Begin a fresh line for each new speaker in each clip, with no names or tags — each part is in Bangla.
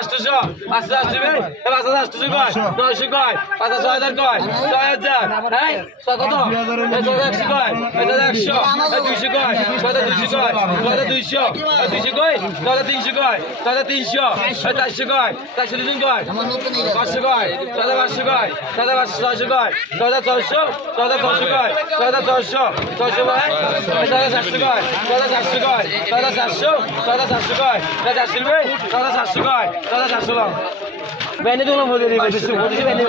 আটশোশো পাঁচশো আটশো পাঁচ হাজার আটশোশো কয় নয়শো কয় পাঁচ হাজার ছয় হাজার কয় ছয় হাজার হ্যাঁ কত একশো কয় একশো দুইশো কয় ছয় দুইশো কয় ছয় দুইশো দুইশো কয় ছয় তিনশো কয় ছয় তিনশো চারশো কয় চারশো দুজন কয় পাঁচশো কয় ছয় পাঁচশো কয় ছয় পাঁচশো ছয়শো কয় ছয় ছয়শো ছয় ছয়শো কয় ছয় ছয়শো ছয়শো কয় ছয় চারশো কয় ছয় চারশো কয় ছয় চারশো ছয় চারশো কয় ছয় চারশো কয় ছয় চারশো কয় দাদা চারশো ব্যান্ডেজগুলো ভরে দিবে ব্যান্ডেজ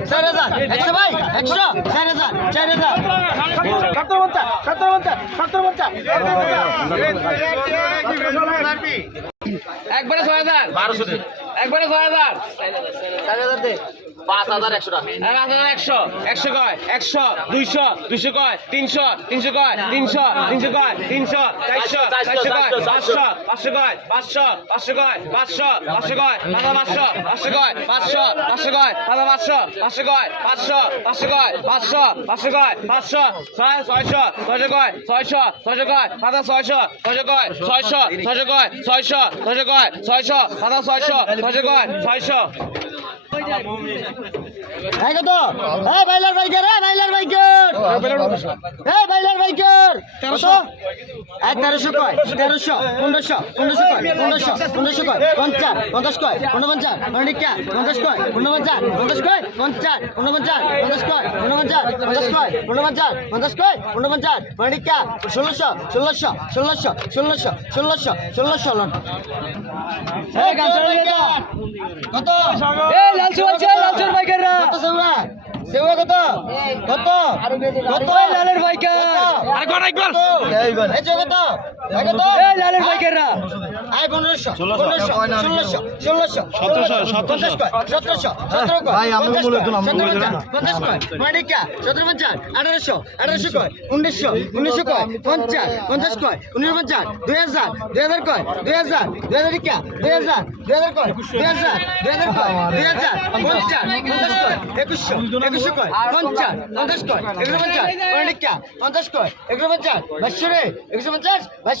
চার একশো ভাই একশো। চার হাজার চার হাজার। সত্তর পঞ্চাশ সত্তর পঞ্চাশ সত্তর পঞ্চাশ।
একবারে ছয় হাজার। বারোশো একবারে ছয় হাজার।
চার হাজার
পাঁচ হাজার একশো একশো একশো কয় একশো দুইশো দুইশো কয় তিনশো তিনশো কয় তিনশো তিনশো কয় তিনশো চারশো চারশো কয় পাঁচশো পাঁচশো কয় পাঁচশো পাঁচশো কয় পাঁচশো পাঁচশো কয় পাঁচশো পাঁচশো পাঁচশো কয় পাঁচশো পাঁচশো কয় পাঁচশো পাঁচশো পাঁচশো কয় পাঁচশো পাঁচশো কয় পাঁচশো পাঁচশো কয় পাঁচশো ছয় ছয়শো ছয়শো কয় ছয়শো ছয়শো কয় পাঁচশো ছয়শো ছয়শো কয় ছয়শো ছয়শো কয় ছয়শো ছয়শো কয় ছয়শো পাঁচশো ছয়শো ছয়শো কয় ছয়শো
এই কত? এই বাইলার বাইকার এই বাইলার বাইকার। এই বাইলার বাইকার। কত? এই তেরোশো কয় তেরোশো পনেরোশো পনেরোশো কয় পনেরোশো পনেরোশো কয় পঞ্চাশ পঞ্চাশ কয় পঞ্চাশ পনেরোটা পঞ্চাশ কয় পঞ্চাশ পঞ্চাশ কয় পঞ্চাশ পঞ্চাশ পঞ্চাশ কয় পঞ্চাশ পঞ্চাশ কয় পঞ্চাশ পঞ্চাশ কয় পঞ্চাশ পনেরোটা ষোলোশো ষোলোশো ষোলোশো ষোলোশো ষোলোশো ষোলোশো লন। কত?
এই লালচু বলছে লালচুর
পাইকাররা সেবা কত? কত? কত?
লালের পাইকার আর গন একবার
এই গন এই কত? আঠারোশো আঠারোশো কয় উনিশশো উনিশশো কয় পঞ্চাশ পঞ্চাশ কয় উনিশ পঞ্চাশ দুই হাজার দুই হাজার কয় দুই হাজার দুই হাজার টিকা দুই হাজার দুই হাজার কয় দুই হাজার দুই হাজার কয় দুই হাজার পঞ্চাশ পঞ্চাশ কয় একুশশো একুশশো কয় পঞ্চাশ পঞ্চাশ কয় একুশো পঞ্চাশ পঞ্চাশ কয় একুশো পঞ্চাশ বাইশশো রে একুশো পঞ্চাশ বাইশশো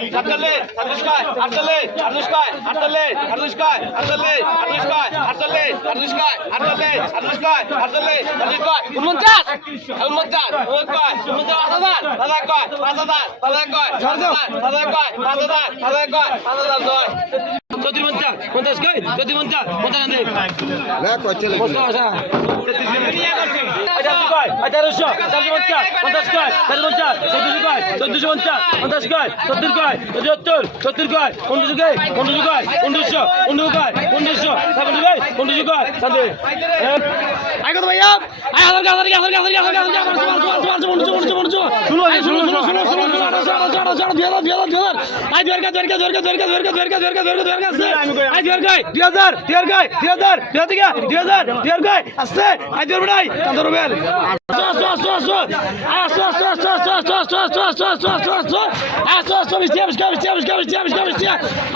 একুশো পঞ্চাশ শ্যামল
উনপঞ্চাশ উনপঞ্চাশ কয় উনপঞ্চাশ হাজার হাজার কয় পাঁচ হাজার হাজার কয় পাঁচ হাজার হাজার কয় পাঁচ হাজার হাজার কয় পাঁচ হাজার কয় চৌত্রিশ পঞ্চাশ কই? যদি পঞ্চাশ পঞ্চাশ আনতে। আঠারোশো আচ্ছা, আচ্ছা, আচ্ছা, চারশো পঞ্চাশ পঞ্চাশ কয়? চারশো পঞ্চাশ চোদ্দশো কয়? চোদ্দশো পঞ্চাশ পঞ্চাশ কয়? সত্তর কয়? সত্তর কয়? সত্তর কয়? পঞ্চাশ কয়? পঞ্চাশ কয়? পঞ্চাশ কয় পঞ্চাশ কয়? পঞ্চাশ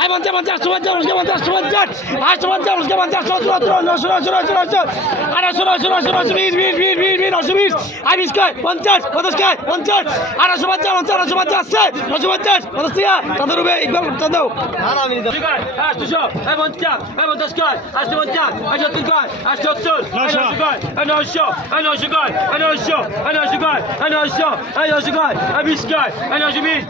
আই পঞ্চাশ পঞ্চাশ পঞ্চাশ পঞ্চাশ পঞ্চাশ পঞ্চাশ পঞ্চাশ সত্তর নশো নশো নশো নশো আঠারোশো নশো নশো নশো বিশ বিশ বিশ বিশ বিশ নশো বিশ আই বিশ কয় পঞ্চাশ পঞ্চাশ কয় পঞ্চাশ আঠারোশো পঞ্চাশ পঞ্চাশ আঠারোশো পঞ্চাশ আছে নশো পঞ্চাশ পঞ্চাশ টিয়া চাঁদা রুবে ইকবাল চাঁদাও আটশো পঞ্চাশ পঞ্চাশ কয় আটশো পঞ্চাশ আই সত্তর কয় আই সত্তর নশো কয় নশো নশো কয় নশো নশো কয় নশো নশো কয় বিশ কয় নশো বিশ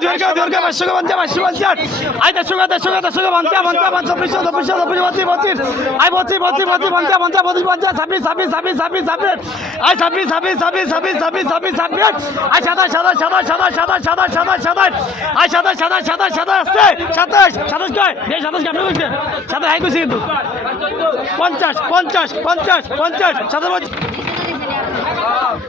দুয়ার কয় পাঁচশো পঞ্চাশ পাঁচশো পঞ্চাশ আই দেড়শো দেড়শো দেড়শো পঞ্চাশ পঞ্চাশ পঞ্চাশ চব্বিশ চব্বিশ চব্বিশ পঁচিশ পঁচিশ পঁচিশ পঞ্চাশ পঞ্চাশ পঁচিশ পঞ্চাশ ছাব্বিশ
ছাব্বিশ ছাব্বিশ ছাব্বিশ ছাব্বিশ। আই ছাব্বিশ ছাব্বিশ ছাব্বিশ ছাব্বিশ ছাব্বিশ ছাব্বিশ ছাব্বিশ। আই সাতাশ সাতাশ সাতাশ সাদা সাতাশ সাদা সাদা সাতাশ। আই সাদা সাদা সাদা সাতাশ সাতাশ সাতাশ কয় এই সাতাশ কেমন আপনি সাদা সাতাশ হাই কিন্তু। পঞ্চাশ পঞ্চাশ পঞ্চাশ পঞ্চাশ সাতাশ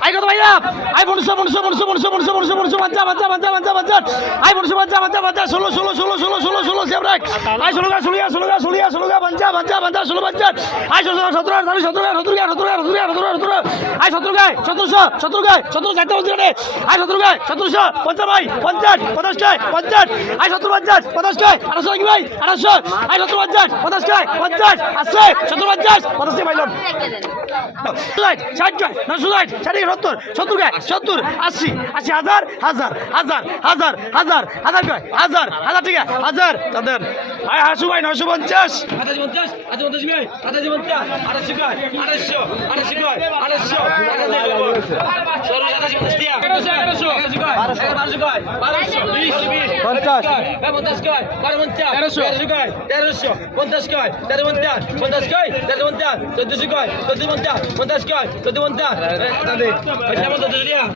আই কত ভাইয়া আই মনুষ্য মনুষ্য মনুষ্য মনুষ্য মনুষ্য মনুষ্য মনুষ্য বাচ্চা বাচ্চা বাচ্চা বাচ্চা বাচ্চা আই মনুষ্য বাচ্চা বাচ্চা বাচ্চা ষোলো ষোলো ষোলো ষোলো ষোলো ষোলো সেম রাখ আই ষোলো গা ষোলো গা ষোলো গা ষোলো গা ষোলো গা বাচ্চা বাচ্চা বাচ্চা ষোলো বাচ্চা আই সতেরো সতেরো আঠারো সতেরো সতেরো সতেরো সতেরো সতেরো সতেরো আই সতেরো গায় সতেরোশো সতেরো গায় সতেরো চারটে বলছি রে আই সতেরো গায় সতেরোশো পঞ্চাশ ভাই পঞ্চাশ পঞ্চাশ গায় পঞ্চাশ আই সতেরো পঞ্চাশ পঞ্চাশ গায় আঠারোশো নাকি ভাই আঠারোশো আই সতেরো পঞ্চাশ পঞ্চাশ গায় পঞ্চাশ আসছে সতেরো পঞ্চাশ পঞ্চাশ পাইলাম ষাট ষাট গায় নশো ষাট ষাট সত্তর সত্তর গায়ে, সত্তর, আশি আশি হাজার হাজার হাজার হাজার হাজার হাজার গায়ে, হাজার হাজার ঠিক আছে হাজার, তাদের। আয় হাসু ভাই নশো পঞ্চাশ।
পঞ্চাশ পঞ্চাশ। পঞ্চাশ বারো পঞ্চাশ তেরোশো তেরোশো গায় তেরোশো পঞ্চাশ গায় তেরো পঞ্চাশ পঞ্চাশ গায় তেরো পঞ্চাশ চোদ্দশো গায় চোদ্দ পঞ্চাশ। পঞ্চাশ গায় চোদ্দ পঞ্চাশ